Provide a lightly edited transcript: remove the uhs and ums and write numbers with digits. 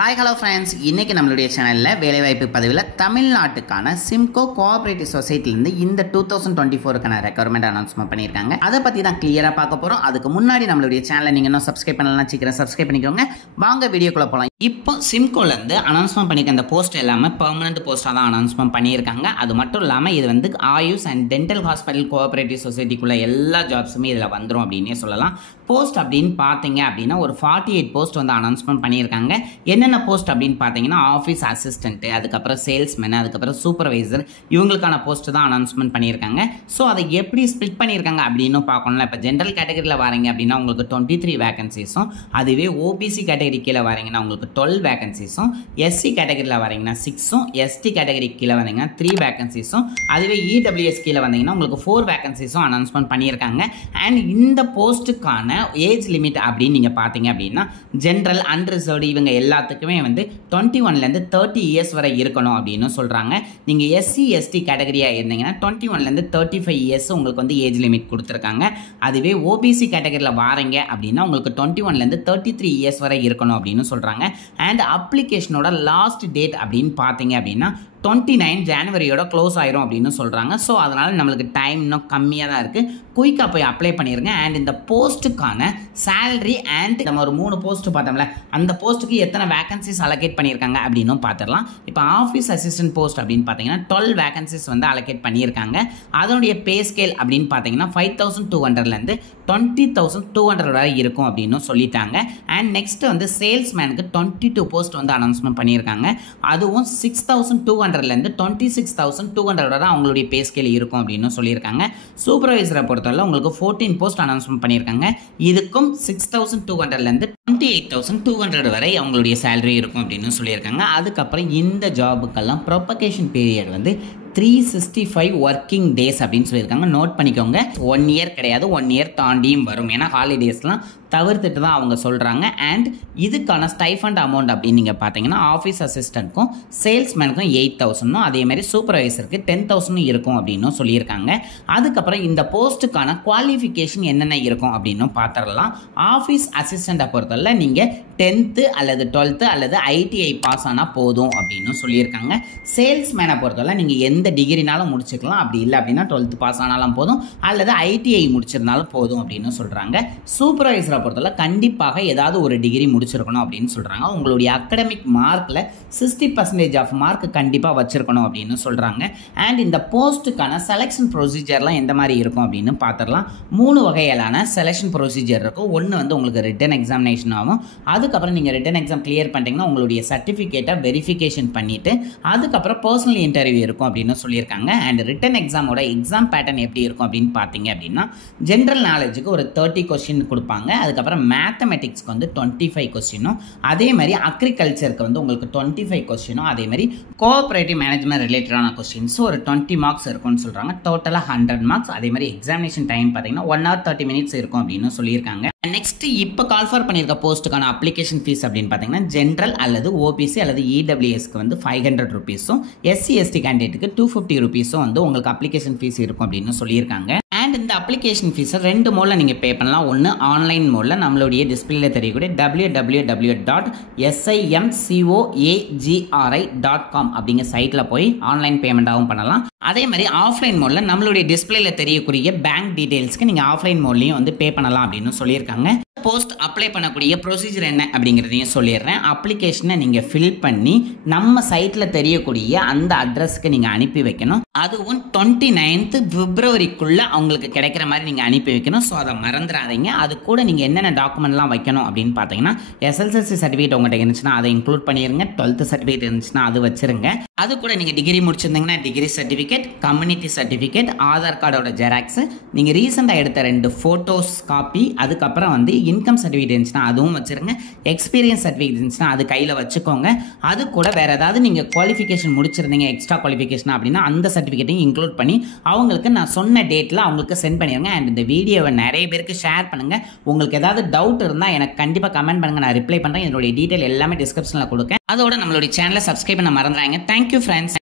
Hi hello friends, இன்றைக்கி நம்மளுடைய சேனலில் வேலைவாய்ப்பு பதிவில் தமிழ்நாட்டுக்கான சிம்கோ கோஆப்ரேட்டிவ் சொசைட்டிலேருந்து இந்த 2024க்கான ரெக்யர்மெண்ட் அனௌன்ஸ்மெண்ட் பண்ணியிருக்காங்க. அதை பற்றி தான் கிளியராக பார்க்க போகிறோம். அதுக்கு முன்னாடி நம்மளுடைய சேனலை நீங்கள் இன்னும் சப்ஸ்கிரைப் பண்ணலாம், சீக்கிரம் சப்ஸ்கிரைப் பண்ணிக்கோங்க. வாங்க வீடியோக்குள்ளே போகலாம். இப்போ சிம்கோலேருந்து அனௌன்ஸ்மெண்ட் பண்ணியிருக்க அந்த போஸ்ட் எல்லாமே பெர்மனன்ட் போஸ்ட்டாக தான் அனௌன்ஸ்மெண்ட் பண்ணியிருக்காங்க. அது மட்டும் இல்லாமல் இது வந்து Ayush and dental hospital cooperative சொசைட்டிக்குள்ளே எல்லா ஜாப்ஸுமே இதில் வந்துடும் அப்படின்னே சொல்லலாம். போஸ்ட் அப்படின்னு பார்த்தீங்க அப்படின்னா ஒரு 48 போஸ்ட் வந்து அனௌன்ஸ்மெண்ட் பண்ணியிருக்காங்க. என்னென்ன போஸ்ட் அப்படின்னு பார்த்தீங்கன்னா ஆஃபீஸ் அசிஸ்டன்ட், அதுக்கப்புறம் சேல்ஸ்மேன், அதுக்கப்புறம் சூப்பர்வைசர், இவங்களுக்கான போஸ்ட் தான் அனௌன்ஸ்மெண்ட் பண்ணியிருக்காங்க. ஸோ அதை எப்படி ஸ்பிளிட் பண்ணியிருக்காங்க அப்படின்னு பார்க்கணும்ல. இப்போ ஜென்ரல் கேட்டகரியில் வரீங்க அப்படின்னா உங்களுக்கு 23 வேகன்சிஸும், அதுவே ஓபிசி கேட்டகரி கீழே வரீங்கன்னா உங்களுக்கு 12 வேகன்சிஸும், எஸ்சி கேட்டகரியில் வரீங்கன்னா 6ம், எஸ்டி கேட்டகரி கீழே வந்தீங்கன்னா 3 வேகன்சிஸும், அதுவே இடபிள்யூஎஸ் கீழே வந்தீங்கன்னா உங்களுக்கு 4 வேகன்சிஸும் அனௌன்ஸ்மெண்ட் பண்ணியிருக்காங்க. அண்ட் இந்த போஸ்ட்டுக்கான ஏஜ் லிமிட் அப்படின்னு நீங்கள் பார்த்தீங்க அப்படின்னா ஜென்ரல் அன்ரிசர்வ்டு இவங்க எல்லாத்துக்குமே வந்து 21லேருந்து 30 இயர்ஸ் வரை இருக்கணும் அப்படின்னு சொல்கிறாங்க. நீங்கள் எஸ்சி எஸ்டி கேட்டகரியாக இருந்தீங்கன்னா 21லேருந்து 35 இயர்ஸ் உங்களுக்கு வந்து ஏஜ் லிமிட் கொடுத்துருக்காங்க. அதுவே ஓபிசி கேட்டகரியில் வாரீங்க அப்படின்னா உங்களுக்கு 21லேருந்து 33 இயர்ஸ் வரை இருக்கணும் அப்படின்னு சொல்கிறாங்க. அண்ட் அப்ளிகேஷனோட லாஸ்ட் டேட் அப்படின்னு பார்த்தீங்க அப்படின்னா 29 ஜனவரியோட க்ளோஸ் ஆயிரும் அப்படின்னு சொல்கிறாங்க. ஸோ அதனால் நம்மளுக்கு டைம் இன்னும் கம்மியாக தான் இருக்குது. குயிக்காக போய் அப்ளை பண்ணிடுங்க. அண்ட் இந்த போஸ்ட்டுக்கான சேலரி அண்ட் நம்ம ஒரு 3 போஸ்ட் பார்த்தோம்ல, அந்த போஸ்ட்டுக்கு எத்தனை வேகன்சிஸ் அலோகேட் பண்ணியிருக்காங்க அப்படின்னும் பார்த்துடலாம். இப்போ ஆஃபீஸ் அசிஸ்டன்ட் போஸ்ட் அப்படின்னு பார்த்தீங்கன்னா 12 வேகன்சிஸ் வந்து அலோகேட் பண்ணியிருக்காங்க. அதனுடைய பே ஸ்கேல் அப்படின்னு பார்த்தீங்கன்னா 5200லேருந்து 20,200 வரை இருக்கும் அப்படின்னு சொல்லிட்டாங்க. அண்ட் நெக்ஸ்ட் வந்து சேல்ஸ்மேனுக்கு 22 போஸ்ட் வந்து அனௌன்ஸ்மெண்ட் பண்ணியிருக்காங்க. அதுவும் 6,200லேருந்து 26,200 வரை அவங்களுடைய பே ஸ்கேல் இருக்கும் அப்படின்னு சொல்லியிருக்காங்க. சூப்பர்வைசரை பொறுத்தவரை உங்களுக்கு 14 போஸ்ட் அனௌன்ஸ்மெண்ட் பண்ணியிருக்காங்க. இதுக்கும் 6,200லேருந்து 28,200 வரை அவங்களுடைய சேலரி இருக்கும் அப்படின்னு சொல்லியிருக்காங்க. அதுக்கப்புறம் இந்த ஜாபுக்கெல்லாம் ப்ரொபகேஷன் பீரியட் வந்து 365 ஒர்க்கிங் டேஸ் அப்படின்னு சொல்லியிருக்காங்க. நோட் பண்ணிக்கோங்க. 1 இயர் கிடையாது, 1 இயர் தாண்டியும் வரும். ஏன்னா ஹாலிடேஸ்லாம் தவிர்த்துட்டு தான் அவங்க சொல்கிறாங்க. அண்ட் இதுக்கான ஸ்டைஃபண்ட் அமௌண்ட் அப்படின்னு நீங்கள் பார்த்தீங்கன்னா ஆஃபீஸ் அசிஸ்டண்ட்க்கும் சேல்ஸ்மேனுக்கும் 8,000, அதேமாதிரி சூப்பர்வைசருக்கு 10,000 இருக்கும் அப்படின்னும் சொல்லியிருக்காங்க. அதுக்கப்புறம் இந்த போஸ்ட்டுக்கான குவாலிஃபிகேஷன் என்னென்ன இருக்கும் அப்படின்னும் பார்த்துடலாம். ஆஃபீஸ் அசிஸ்டண்ட்டை பொறுத்தவரை நீங்கள் 10th அல்லது 12th அல்லது ஐடிஐ பாஸ் ஆனால் போதும் அப்படின்னு சொல்லியிருக்காங்க. சேல்ஸ்மேனை பொறுத்தவரை நீங்கள் எந்த டிகிரினாலும் முடிச்சுக்கலாம். அப்படி இல்லை அப்படின்னா 12th பாஸ் ஆனாலும் போதும், அல்லது ஐடிஐ முடிச்சிருந்தாலும் போதும் அப்படின்னு சொல்கிறாங்க. சூப்பர்வைசரை பொறுத்தவரை கண்டிப்பாக ஏதாவது ஒரு டிகிரி முடிச்சிருக்கணும் அப்படின்னு சொல்கிறாங்க. உங்களுடைய அகடமிக் மார்க்கில் 60% ஆஃப் மார்க் கண்டிப்பாக வச்சிருக்கணும் அப்படின்னு சொல்கிறாங்க. அண்ட் இந்த போஸ்ட்டுக்கான செலெக்ஷன் ப்ரொசீஜர்லாம் எந்த மாதிரி இருக்கும் அப்படின்னு பார்த்துடலாம். 3 வகையிலான செலெக்ஷன் ப்ரொசீஜர் இருக்கும். ஒன்று வந்து உங்களுக்கு ரிட்டன் எக்ஸாமினேஷன் ஆகும். அதுக்கப்புறம் நீங்கள் ரிட்டன் எக்ஸாம் கிளியர் பண்ணிட்டீங்கன்னா உங்களுடைய சர்டிஃபிகேட்டை வெரிஃபிகேஷன் பண்ணிவிட்டு அதுக்கப்புறம் பர்சனல் இன்டர்வியூ இருக்கும் அப்படின்னு சொல்லியிருக்காங்க. அண்ட் ரிட்டன் எக்ஸாமோட எக்ஸாம் பேட்டர்ன் எப்படி இருக்கும் அப்படின்னு பார்த்தீங்க அப்படின்னா ஜென்ரல் நாலேஜுக்கு ஒரு 30 கொஸ்டின் கொடுப்பாங்க. அதுக்கப்புறம் மேத்தமெட்டிக்ஸ்க்கு வந்து 25 கொஸ்டினும், அதே மாதிரி அக்ரிகல்ச்சருக்கு வந்து உங்களுக்கு 25 கொஸ்டினும், அதே மாதிரி கோஆப்ரேட்டிவ் மேனேஜ்மெண்ட் ரிலேட்டடான கொஸ்டின்ஸ் ஒரு 20 மார்க்ஸ் இருக்கும்னு சொல்கிறாங்க. டோட்டலாக 100 மார்க்ஸ். அதே மாதிரி எக்ஸாமினேஷன் டைம் பார்த்தீங்கன்னா 1 hour 30 minutes இருக்கும் அப்படின்னு சொல்லியிருக்காங்க. நெக்ஸ்ட் இப்போ கால்ஃபார் பண்ணியிருக்க போஸ்ட்டுக்கான அப்ளிகேஷன் ஃபீஸ் அப்படின்னு பார்த்தீங்கன்னா ஜென்ரல் அல்லது ஓபிசி அல்லது இடபிள்யூஎஸ்க்கு வந்து 500 rupees-உம், எஸ்சி எஸ்டி கேண்டிடேட்டுக்கு 250 rupees-உம் வந்து உங்களுக்கு அப்ளிகேஷன் ஃபீஸ் இருக்கும் அப்படின்னு சொல்லியிருக்காங்க. அண்ட் இந்த அப்ளிகேஷன் ஃபீஸை 2 மோடில் நீங்கள் பே பண்ணலாம். ஒன்று ஆன்லைன் மோடில் நம்மளுடைய டிஸ்பிளேல தெரியக்கூடிய www.simcoagri.com அப்படிங்கிற சைட்டில் போய் ஆன்லைன் பேமெண்ட்டாகவும் பண்ணலாம். அதே மாதிரி ஆஃப்லைன் மோடில் நம்மளுடைய டிஸ்பிளேல தெரியக்கூடிய பேங்க் டீடைல்ஸ்க்கு நீங்கள் ஆஃப்லைன் மோட்லையும் வந்து பே பண்ணலாம் அப்படின்னு சொல்லியிருக்காங்க. போஸ்ட் அப்ளை பண்ணக்கூடிய ப்ரொசீஜர் என்ன அப்படிங்கிறதையும் சொல்லிடுறேன். அப்ளிகேஷனை நீங்கள் ஃபில் பண்ணி நம்ம சைட்டில் தெரியக்கூடிய அந்த அட்ரஸ்க்கு நீங்கள் அனுப்பி வைக்கணும். அதுவும் 29th பிப்ரவரிக்குள்ளே அவங்களுக்கு கிடைக்கிற மாதிரி நீங்கள் அனுப்பி வைக்கணும். ஸோ அதை மறந்துடாதீங்க. அது கூட நீங்கள் என்னென்ன டாக்குமெண்ட்லாம் வைக்கணும் அப்படின்னு பார்த்தீங்கன்னா எஸ்எல்எல்சி சர்டிஃபிகேட் உங்கள்கிட்ட இருந்துச்சுன்னா அதை இன்க்ளூட் பண்ணிடுங்க. 12th சர்டிஃபிகேட் இருந்துச்சுன்னா அது வச்சுருங்க. அது கூட நீங்கள் டிகிரி முடிச்சிருந்தீங்கன்னா degree certificate, community certificate, Aadhaar கார்டோட ஜெராக்ஸ், நீங்கள் ரீசெண்டாக எடுத்த 2 ஃபோட்டோஸ் காப்பி, அதுக்கப்புறம் வந்து இன்கம் சர்டிஃபிகேட் இருந்துச்சுன்னா அதுவும் வச்சுருங்க. எக்ஸ்பீரியன்ஸ் சர்டிஃபிகேட் இருந்துச்சுன்னா அது கையில் வச்சுக்கோங்க. அது கூட வேறு ஏதாவது நீங்கள் குவாலிஃபிகேஷன் முடிச்சிருந்தீங்க எக்ஸ்ட்ரா குவாலிஃபிகேஷன் அப்படின்னா அந்த சர்டிஃபிகேட்டையும் இன்க்ளூட் பண்ணி அவங்களுக்கு நான் சொன்ன டேட்டில் அவங்களுக்கு சென்ட் பண்ணிடுங்க. அண்ட் இந்த வீடியோவை நிறைய பேருக்கு ஷேர் பண்ணுங்கள். உங்களுக்கு ஏதாவது டவுட் இருந்தால் எனக்கு கண்டிப்பாக கமெண்ட் பண்ணுங்கள், நான் ரிப்ளை பண்ணுறேன். என்னுடைய டீட்டெயில் எல்லாமே டிஸ்கிரிப்ஷனில் கொடுக்கேன். அதோட நம்மளுடைய சேனலை சப்ஸ்கிரைப் பண்ண மறந்துடாங்க. Thank you friends.